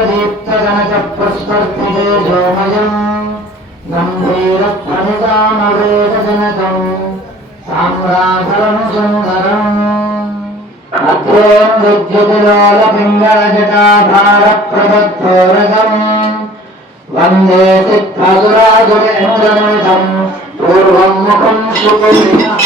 प्रदीप्तजनकप्रस्पर्धिते सोमयम् गम्भीरप्रणितामवेदजनकम् साम्राधरनुसुन्दरम् अत्रेण विद्युतिलोलपिङ्गळजटाभारप्रभत्तोरगम् वन्दे सिद्धसुराजुरेन्द्रनम् पूर्वम् मुखम् सुपुरिणः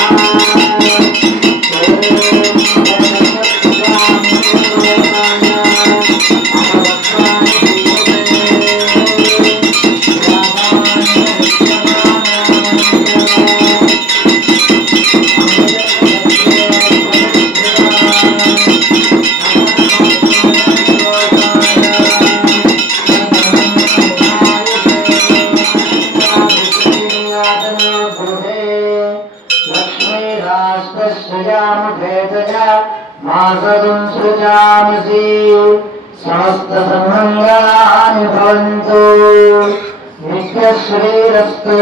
श्रीरस्तु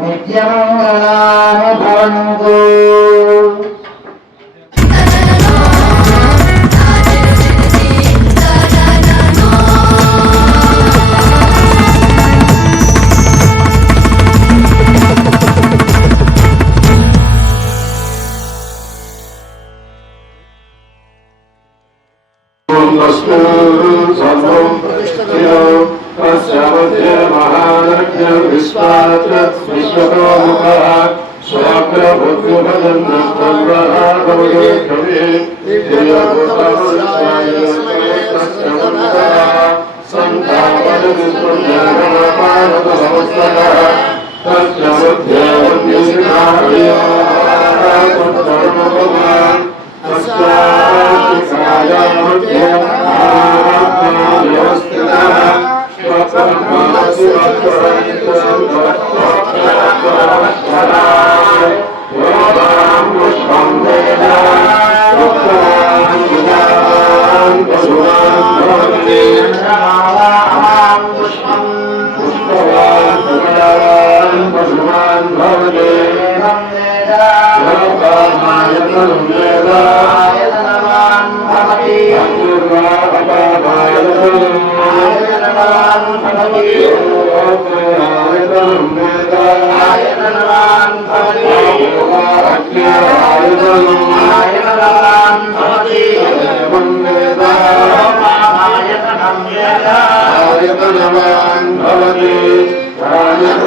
नित्यमङ्गलानि भवन्तु Let's go. महानज्ञ विश्वाच विश्वतो मुखः Thank you. Thank you. भगवान् भवति भवति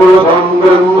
सर्वसं ब्रह्म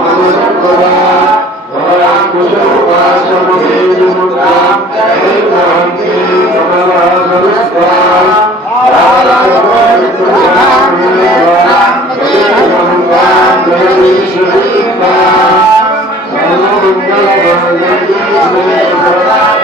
माधवसन्धमा अमाधेय कुमारो समसेरसंकृति ओयं वै ज्योतिरसोमृतं ब्रह्म भूभुवस्वरो ఆ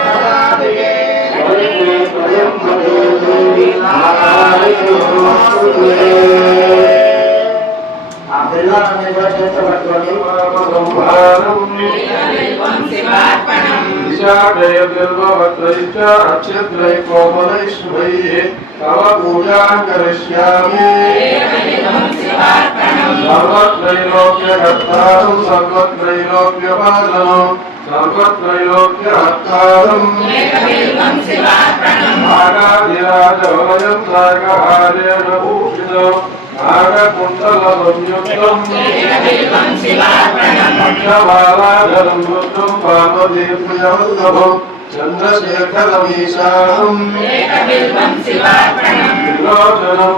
देवदुर्ववत्रैश्च अक्षत्रै कोमलैश्वये तव पूजां करिष्यामि सर्वत्रैलोक्यकर्तारं सर्वत्रैलोक्यपालनं सर्वत्रैलोक्यहर्तारं। भागादिराजवयं सागहारेण भूषितम् సంయుక్తం అక్షమాలాధరం వృద్ధం పార్వతీర్భుజవల్లభం చంద్రశేఖరమీశానం విలోచనం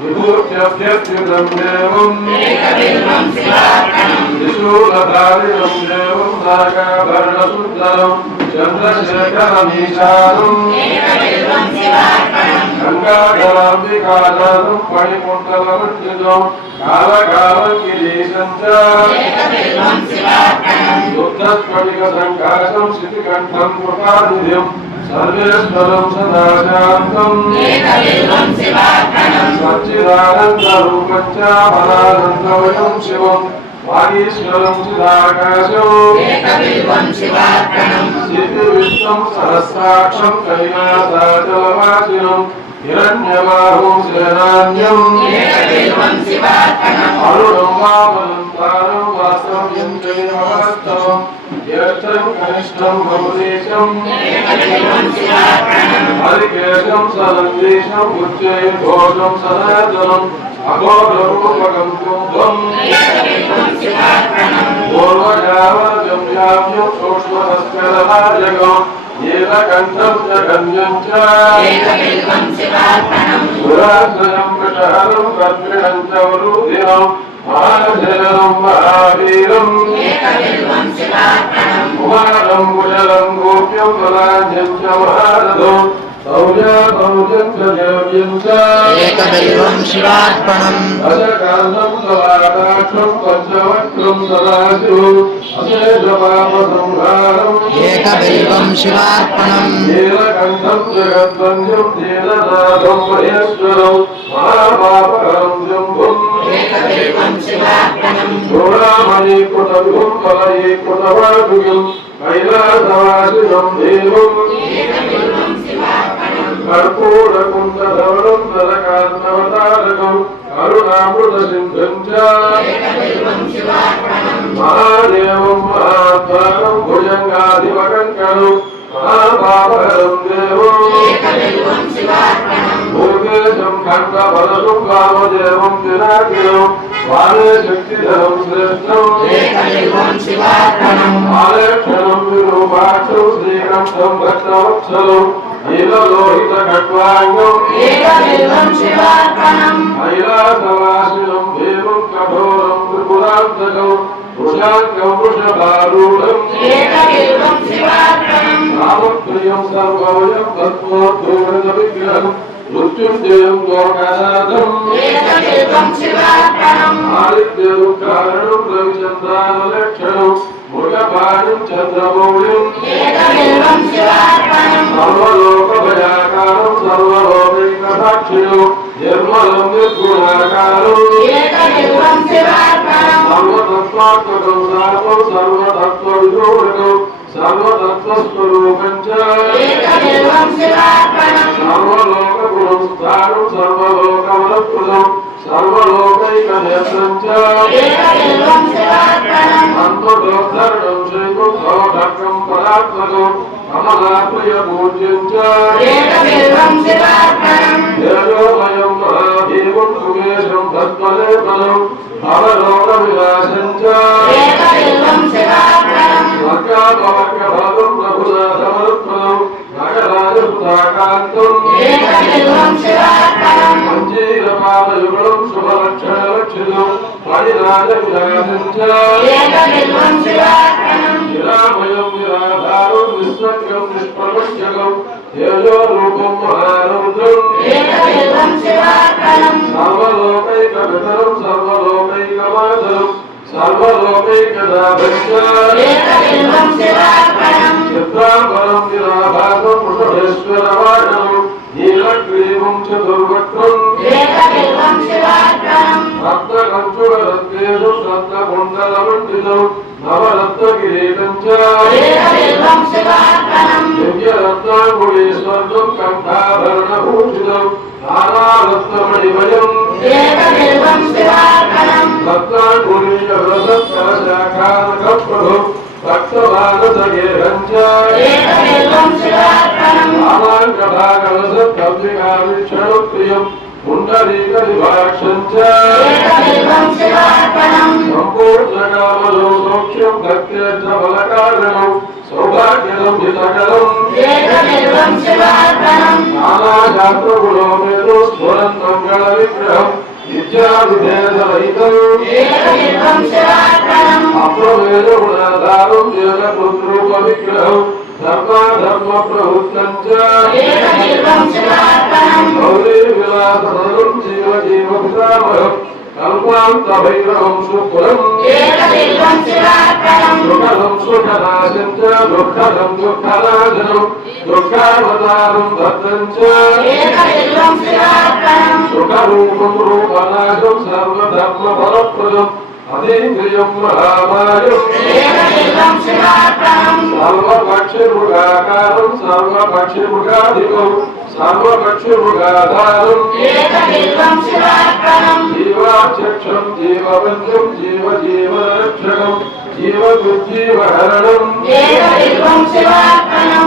దశభుజం దుర్గాధిరాజధారిణో దేవం త్రిశూలధారిణం దేవం నాగాభరణసుందరం చంద్రశేఖరమీశానం గంగాధరాంబికాధారం పణికుండలమండితం కాలకాలం గిరీశం సంకాశం శితికంఠం కృపానిధిం సర్వేశ్వరం సదాశాంతం. సచ్చిదానందరూపం చ ఫలానందమయం శివం. వాగీశ్వరం చిదాకాశం. స్థితి విశ్వం సహస్రాక్షం కైలాసాచలవాసినం హిరణ్యబాహుం సేనాన్యం జ్యేష్ఠం కనిష్టం భవదేశం హరికేశం సనందేశం ఉచ్చైర్ఘోషం సనాతనం అఘోరూపకం కుంభం పూర్వజావజం యామ్యం సూక్ష్మస్కరరాజగం ఏకకంఠం జగన్యం చ. కృషహరం కర్మిణం చ వరుదినం మహాశరణం మహావీరం కుశలం గోప్యం బలాజ్యం చ మహారథం ఏకదైవం శివార్పణం. అజకాంతం సవాదాక్షం పంచవక్రం సదాశివం. అశేషపాపసంహారం ఏకదైవం శివార్పణం. నీలకంఠం జగద్వంద్యం దీననాథం మహేశ్వరం. మహాపాపకరం శంభుం. ఏకదైవం శివార్పణం. చూడామణి కుటవిహం ఫలయే కుటవాటుకం కైలాసవాసినం దేవం కర్పూరకుండధవనం నరకాన్నవతారకం కరుణామృత సింధం చ మహాదేవం మహాద్వారం ఖండఫలసం కామదేవం వినాకిరం వారే శక్తిధరం శ్రేష్టం శివార్పణం ఆలక్షణం విరూపాక్షం శ్రీకంఠం భక్తవత్సలం నీలలోహిత ఖట్వాంగం ఏకదైవం శివార్పణం కైలాసవాసినం దేవం కఠోరం త్రిపురాంతకం వృషాంకం వృషభారూఢం ఏకదైవం శివార్పణం రామప్రియం సర్వవయం తత్వోద్భూత విగ్రహం మృత్యుంజయం లోకనాథం ఏకదైవం శివార్పణం ఆదిత్యదుఃఖారణం రవిచంద్రానలక్షణం మృగపాణిం చంద్రమౌళిం. ఏకదైవం శివార్పణం సర్వలోకభయాకారం సర్వలోకైకసాక్షిణం. నిర్మలం నిర్గుణాకారం. సర్వతత్వాత్మకం సారం సర్వతత్వవిదూరకం సర్వతత్వస్వరూపం చ ఏకదైవం శివార్పణం. సర్వలోకగుణం స్థానం సర్వలోకమలప్రదం సర్వలోకైకనేత్రం శైవం భవభక్తం పరాత్మకం కమలాప్రియ పూజ్యం చ ఏకదైవం శివార్పణం. తేజోమయం మహాదేవం సుమేశం తత్వలేపనం భవలోక విలాసం చ ఏకదైవం శివార్పణం. స్వర్గాపవర్గభాగం ప్రభునాథమర్పణం శివార్పణం చిత్రాంబరం నిరాభాసం వృషభేశ్వరవాణం నీలగ్రీవం చతుర్వక్రం. రత్నకంచురత్నేషు రత్నకుండలమండితం నవరత్నకిరీటం శివార్పణం దివ్యరత్నాంగుళీశ్వర్గం కంఠాభరణభూషితం. నానారత్నమణిమయం ఏకదైవం శివార్పణం రామాంగభాగవసత్కవికావిక్షణప్రియం పుండరీకవిభాక్షం చ ఏకదైవం శివార్పణం సంపూర్ణకామలో సౌఖ్యం భక్త్యర్థబలకారణం సౌభాగ్యదం హితకరం ఏకదైవం శివార్పణం నానాశాస్త్రగుణో మేధో స్ఫురన్ మంగళ విగ్రహం. విద్యావిభేదరహితం ఏకదైవం గుణాధారం జగద్రూప విగ్రహం ధర్మాధర్మ ప్రవృత్తం గౌరీ విలాసనం జీవ జీవ పితామహం కల్పాంత భైరవం శుక్రం ఏకదైవం శివార్పణం సుఖదం సుఖనాశం చ దుఃఖదం దుఃఖనాశనం దుఃఖావతారం భద్రం చ ఏకదైవం శివార్పణం సుఖరూపం రూపనాశం సర్వధర్మ ఫలప్రదం సర్వపక్షిమృగాధారం ఏకదైవం శివార్పణం జీవాచక్షం జీవబంధం జీవ జీవరక్షకం జీవదుర్జీవహరణం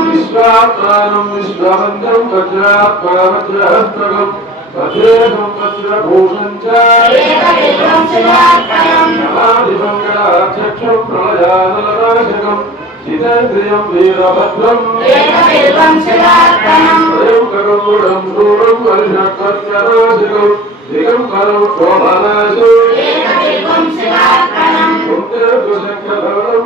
విశ్వాత్మానం విశ్వబంధం వజ్రాత్మా వజ్రహస్తకం తదేకం వజ్రభూషం చ ఏకబిల్వం శివార్పణం కళాధిపంకరాధ్యక్షం ప్రళయానలనాశకం జితేంద్రియం వీరభద్రం కగముడం శూరం పరిషత్వర్గనాశకం దిగంబరం శోభనాశం ఏకబిల్వం శివార్పణం కుందేర్దుశంకరం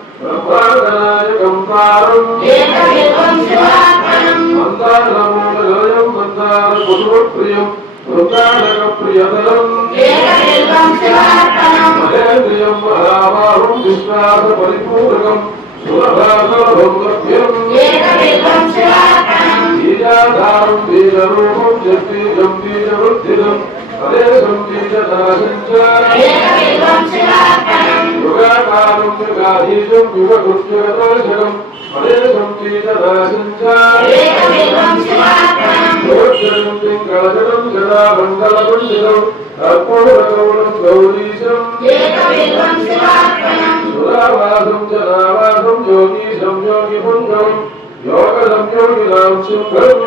మందారమూలయం శివార్పణం. మహేంద్రియం మహాబాహుం విశ్వాస ఏకబిల్వం శివార్పణం. బీజాధారం బీజరూపం జస్బీజం బీజవృద్ధిదం. బీజనాశం చ ఏకబిల్వం శివార్పణం యుగాకారం యుగాధీశం యుగకృత్యగదర్శనం పదేశం బీజనాశం చ ఏకబిల్వం శివార్పణం. యోగ్యం పింగళజనం జడామండలమండితం కర్పూరగౌడం గౌరీశం సురావాసం జనావాసం యోగీశం యోగిపుంగం యోగ సంయోగినాం శుభ్రం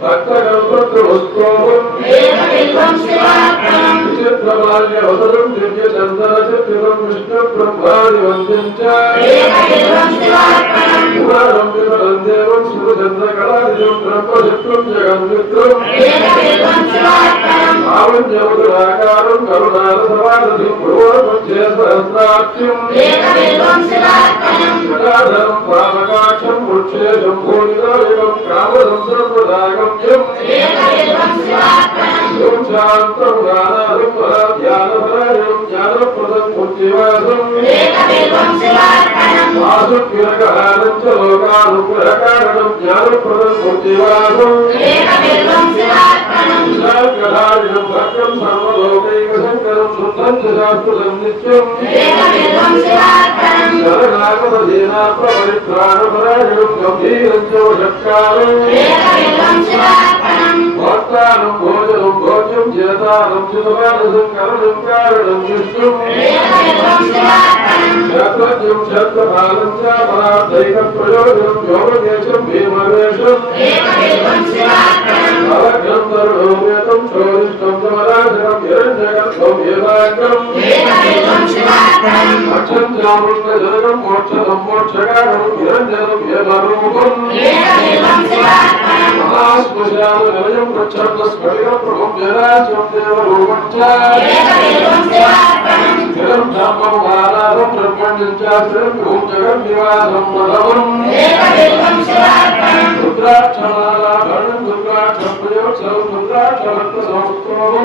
శివార్పణం ఉత్తమారుత్తమంతత్వమంతకాసురసుందరం భక్తగల్పత్రవస్తోమం ఏకబిల్వం శివార్పణం. విచిత్రమాల్యవసరం దివ్యచందనచిత్రితం విష్ణు బ్రహ్మాది వంద్యం చ ఏకబిల్వం శివార్పణం. పురాణం విమలం దేవం జగన్మిత్రం లావణ్యముదురాకారం పాపకాక్షం వృక్షేశం భూమిదాయకం కామదం సర్వదాగమ్యం శివం శాంతం గానాదం ధ్యానపరాయణం జ్ఞానప్రదం శివార్పణం వాసుకిరకారం చ లోకానుగ్రహకారణం జ్ఞానప్రదం శివార్పణం విశాఖారిణం భక్తం సర్వలోకైక చ శాస్త్రం నిత్యం. ఏకబిల్వం శివార్పణం శరణాగమదీనాత్మపరిత్రాణపరాయణం గంభీరం చ వషట్కారం. ఏకబిల్వం శివార్పణం భక్తానం భోజనం భోజ్యం చేతానం చితమానసం కరణం కారణం విష్ణుం. ఏకబిల్వం శివార్పణం క్షత్రజ్ఞం క్షత్రపాలం చ పరార్థైక ప్రయోజనం యోగదేశం తరుణోపేతం చోరిష్టం ఏకబిల్వం శివార్పణం రుద్రాక్షమాలాభరణం రుద్రాక్షం సంస్కృతం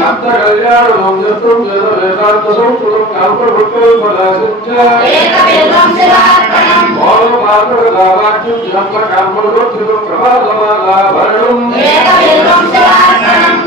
శివార్పణం కళ్యాణం సత్కంఠం భుజంగాభరణ ప్రజం దక్షాత్మల వినాశం చ ఏకబిల్వం శివార్పణం ఆర్యంద్రవ సత్కంఠం మహీంద్రవయావృతం ముడివంద్యం ముడిశ్రేష్టం ఏకబిల్వం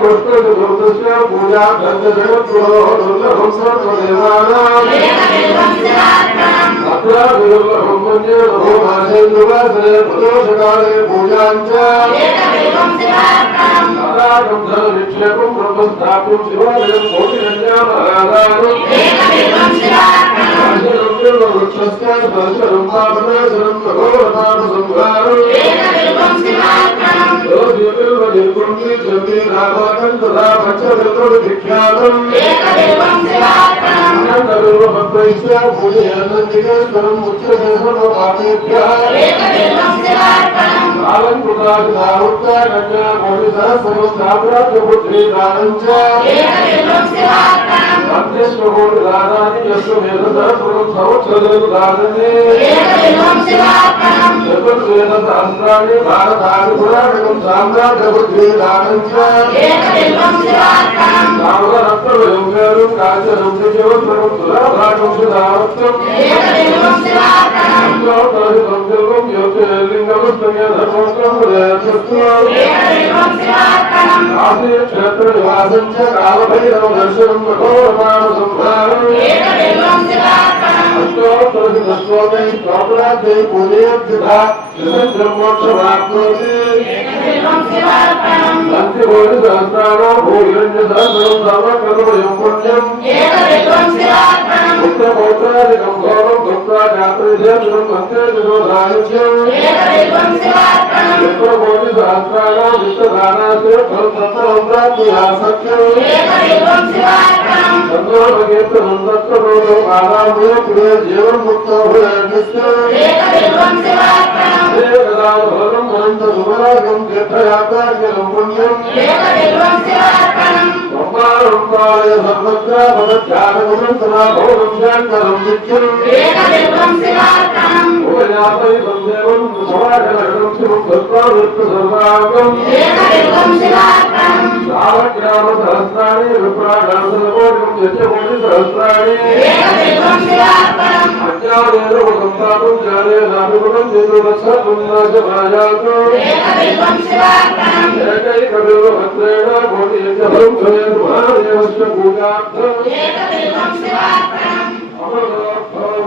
कृष्णदुर्दुश्च पूजा गन्धजगद्गुरोर्दुर्लभं सर्वदेवानाम् अत्र दुर्लभं मन्ये रघोमासेन्दुवासने प्रदोषकाले पूजां च नारायणधनविक्षेपं ब्रह्मस्थाप्यं शिवालयं कोटिरञ्जानादानं वृक्षस्य दर्शनं पापनाशनं भगोरपापसंहारम् జ్యోతిర్వ దిల్కుండి జ్యోతి నాగోకం తదా పంచదల్పుడు విఖ్యాతం అనంతరూపభద్రైశ్య పూజ అనంతికేశ్వరం ఉచ్చదేశ్వరం పాపేభ్య అలంకృతాది నావృత్త గంగా కోటి సహస్రం సామ్రాజ్యపుత్రి దానం చ అధ్యక్షోడు దానాన్ని యస్సు జపత్వేన సహస్రాన్ని భారతాన్ని పురాణకం సామ్రాజ్యపత్వేదానంత్యాలు కాచరం సుధావత్వం क्षेत्रनिवासं च कालभैरव दर्शनं कठोरमानसंहारम् प्राप्राद्धे पुण्येभ्यथा ब्रह्मोक्षमाप्नोति सन्तिकोटिसहस्राणो भूहिरण्यसहस्रं नाम कर्मयं पुण्यम् पुत्रपौत्रादिकं गौरव వ్యాపరిజం మంత్రే నిరోధానిత్యం ఎక్కడ పోయి రాష్ట్రాలో విత్తదానాశే ఫలతంత్రం ప్రాప్తి ఆసక్యం సందర్భగేత్రం దత్తలో బాలాభూయ ప్రియ జీవన్ సముద్ర సముద్రాభోగం నిత్యం సావగ్రామ సహస్రాన్ని విప్రాణాసనకోటికం చచ్చకోటి సహస్రాన్ని అజ్ఞానేన సంతాపం జానేనాభిమృతం చేతురక్షాయాతో ఏకైకమేవ భద్రేణ కోటి యజ్ఞం భవేన్ మహాదేవస్య పూజార్థం అమృతార్థం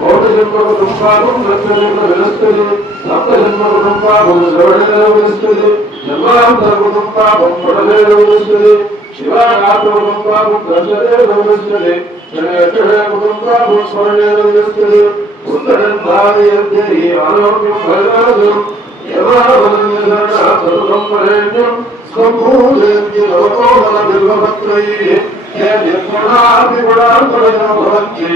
కోటి జన్మ కుటుంబాలు ప్రత్యేకంగా వెలుస్తుంది సప్త జన్మ కుటుంబాలు ఎవరిలో వెలుస్తుంది జన్మాంత కుటుంబాలు పొడలేలో వెలుస్తుంది శివానాథ కుటుంబాలు దశలేలో వెలుస్తుంది కుటుంబాలు స్మరణలో వెలుస్తుంది సుందరం భారీ ఆరోగ్యం భయాలు भवन्ति